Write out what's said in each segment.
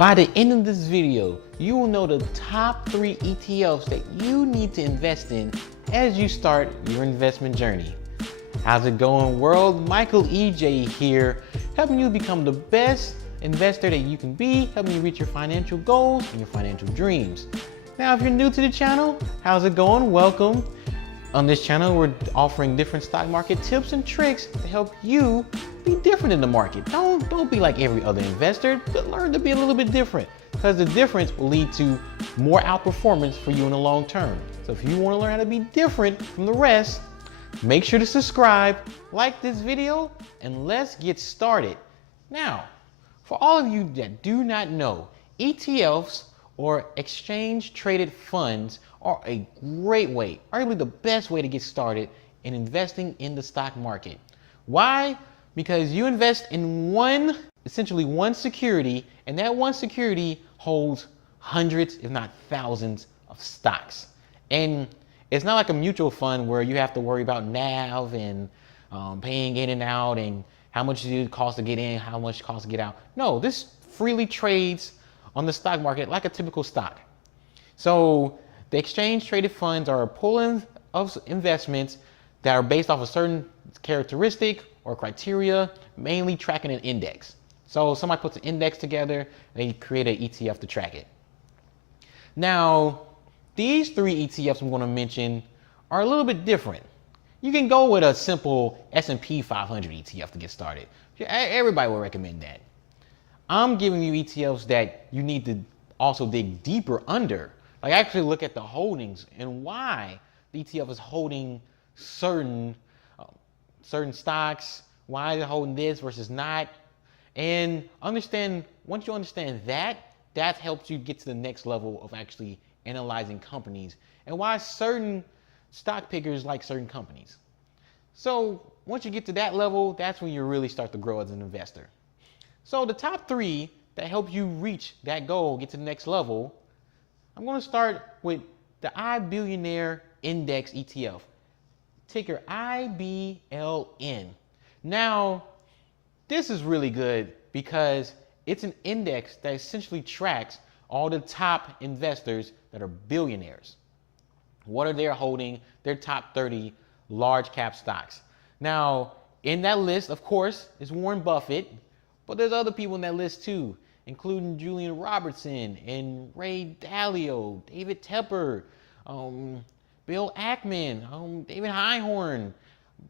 By the end of this video, you will know the top 3 ETFs that you need to invest in as you start your investment journey. How's it going, world? Michael EJ here, helping you become the best investor that you can be, helping you reach your financial goals and your financial dreams. Now, if you're new to the channel, how's it going? Welcome. On this channel, we're offering different stock market tips and tricks to help you be different in the market. Don't be like every other investor, but learn to be a little bit different, because the difference will lead to more outperformance for you in the long term. So if you want to learn how to be different from the rest, make sure to subscribe, like this video, and let's get started. Now, for all of you that do not know, ETFs or exchange traded funds are a great way, arguably the best way to get started in investing in the stock market. Why? Because you invest in essentially one security, and that one security holds hundreds, if not thousands, of stocks. And it's not like a mutual fund where you have to worry about NAV and paying in and out and how much it costs to get in, how much it costs to get out. No, this freely trades on the stock market like a typical stock. So the exchange traded funds are a pool of investments that are based off a certain characteristic or criteria, mainly tracking an index. So somebody puts an index together, they create an ETF to track it. Now, these 3 ETFs I'm going to mention are a little bit different. You can go with a simple S&P 500 ETF to get started. Everybody will recommend that. I'm giving you ETFs that you need to also dig deeper under. Like actually look at the holdings and why the ETF is holding certain stocks, why they're holding this versus not. And once you understand that helps you get to the next level of actually analyzing companies and why certain stock pickers like certain companies. So once you get to that level, that's when you really start to grow as an investor. So the top 3 that help you reach that goal, get to the next level, I'm going to start with the Billionaire Index ETF, ticker IBLN. Now, this is really good because it's an index that essentially tracks all the top investors that are billionaires. What are they holding? Their top 30 large cap stocks. Now, in that list, of course, is Warren Buffett, but there's other people in that list too, including Julian Robertson and Ray Dalio, David Tepper, Bill Ackman, David Einhorn,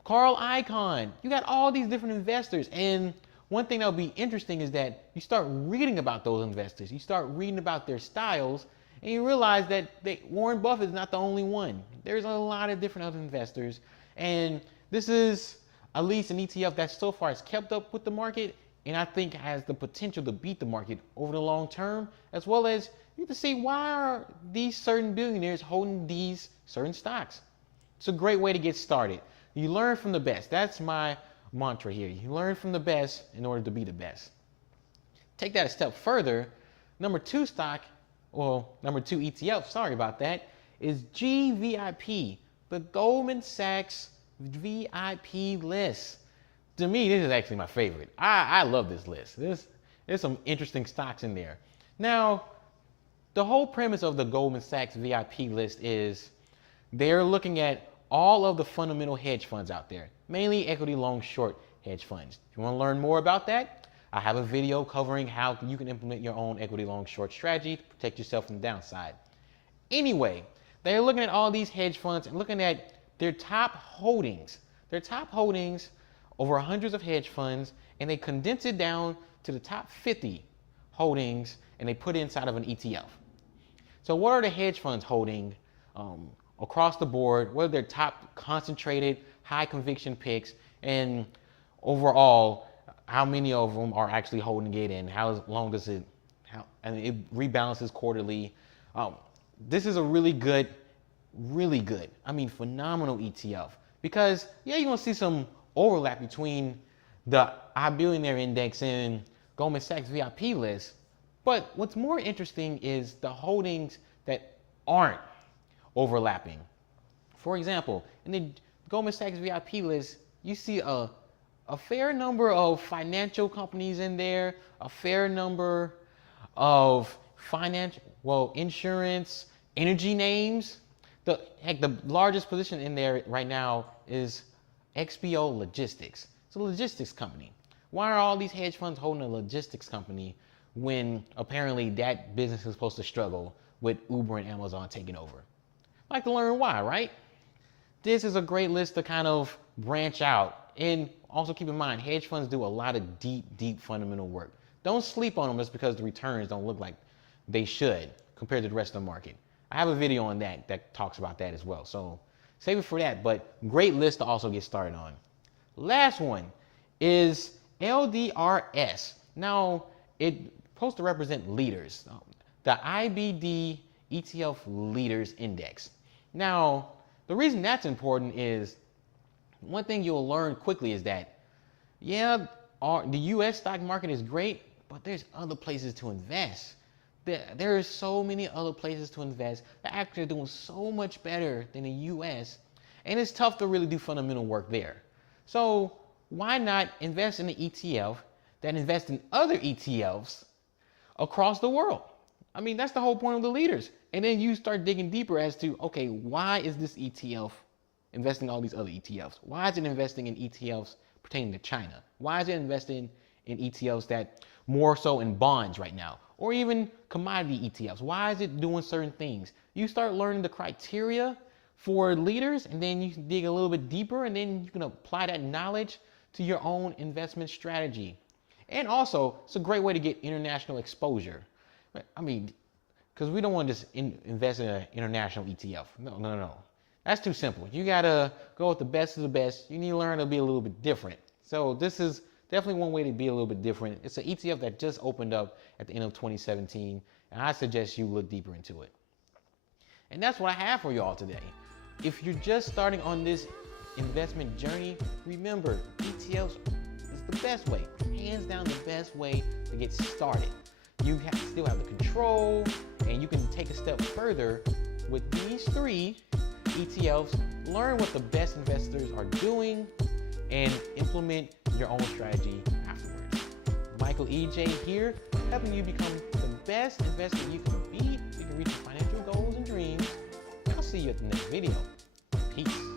Carl Icahn. You got all these different investors. And one thing that will be interesting is that you start reading about those investors. You start reading about their styles, and you realize that Warren Buffett is not the only one. There's a lot of different other investors. And this is at least an ETF that so far has kept up with the market, and I think has the potential to beat the market over the long term, as well as you can see why are these certain billionaires holding these certain stocks. It's a great way to get started. You learn from the best. That's my mantra here. You learn from the best in order to be the best. Take that a step further. Number 2 ETF, sorry about that, is GVIP, the Goldman Sachs VIP list. To me, this is actually my favorite. I love this list. There's some interesting stocks in there. Now, the whole premise of the Goldman Sachs VIP list is they're looking at all of the fundamental hedge funds out there, mainly equity long short hedge funds. If you want to learn more about that, I have a video covering how you can implement your own equity long short strategy to protect yourself from the downside. Anyway, they're looking at all these hedge funds and looking at their top holdings. Their top holdings over hundreds of hedge funds, and they condense it down to the top 50 holdings, and they put it inside of an ETF. So what are the hedge funds holding across the board? What are their top concentrated, high conviction picks? And overall, how many of them are actually holding it, and how long does it, and it rebalances quarterly. This is a really good, phenomenal ETF, because yeah, you're gonna see some overlap between the Billionaire Index and Goldman Sachs VIP list. But what's more interesting is the holdings that aren't overlapping. For example, in the Goldman Sachs VIP list, you see a fair number of financial companies in there, a fair number of insurance, energy names. The largest position in there right now is XPO Logistics. It's a logistics company. Why are all these hedge funds holding a logistics company when apparently that business is supposed to struggle with Uber and Amazon taking over? I'd like to learn why, right? This is a great list to kind of branch out. And also keep in mind, hedge funds do a lot of deep fundamental work. Don't sleep on them just because the returns don't look like they should compared to the rest of the market. I have a video on that talks about that as well. So save it for that, but great list to also get started on. Last one is LDRS. Now, it's supposed to represent leaders. The IBD ETF Leaders Index. Now, the reason that's important is one thing you'll learn quickly is that, yeah, the US stock market is great, but there's other places to invest. There are so many other places to invest that actually are doing so much better than the US, and it's tough to really do fundamental work there. So why not invest in an ETF that invests in other ETFs across the world? I mean, that's the whole point of the leaders. And then you start digging deeper as to, okay, why is this ETF investing in all these other ETFs? Why is it investing in ETFs pertaining to China? Why is it investing in ETFs that more so in bonds right now? Or even commodity ETFs? Why is it doing certain things? You start learning the criteria for leaders, and then you can dig a little bit deeper, and then you can apply that knowledge to your own investment strategy. And also, it's a great way to get international exposure. I mean, because we don't want to just invest in an international ETF. No. That's too simple. You got to go with the best of the best. You need to learn to be a little bit different. So this is definitely one way to be a little bit different. It's an ETF that just opened up at the end of 2017, and I suggest you look deeper into it. And that's what I have for y'all today. If you're just starting on this investment journey, remember, ETFs is the best way, hands down the best way to get started. You still have the control, and you can take a step further with these 3 ETFs, learn what the best investors are doing, and implement your own strategy afterwards. Michael EJ here, helping you become the best investor you can be so you can reach your financial goals and dreams. I'll see you at the next video. Peace.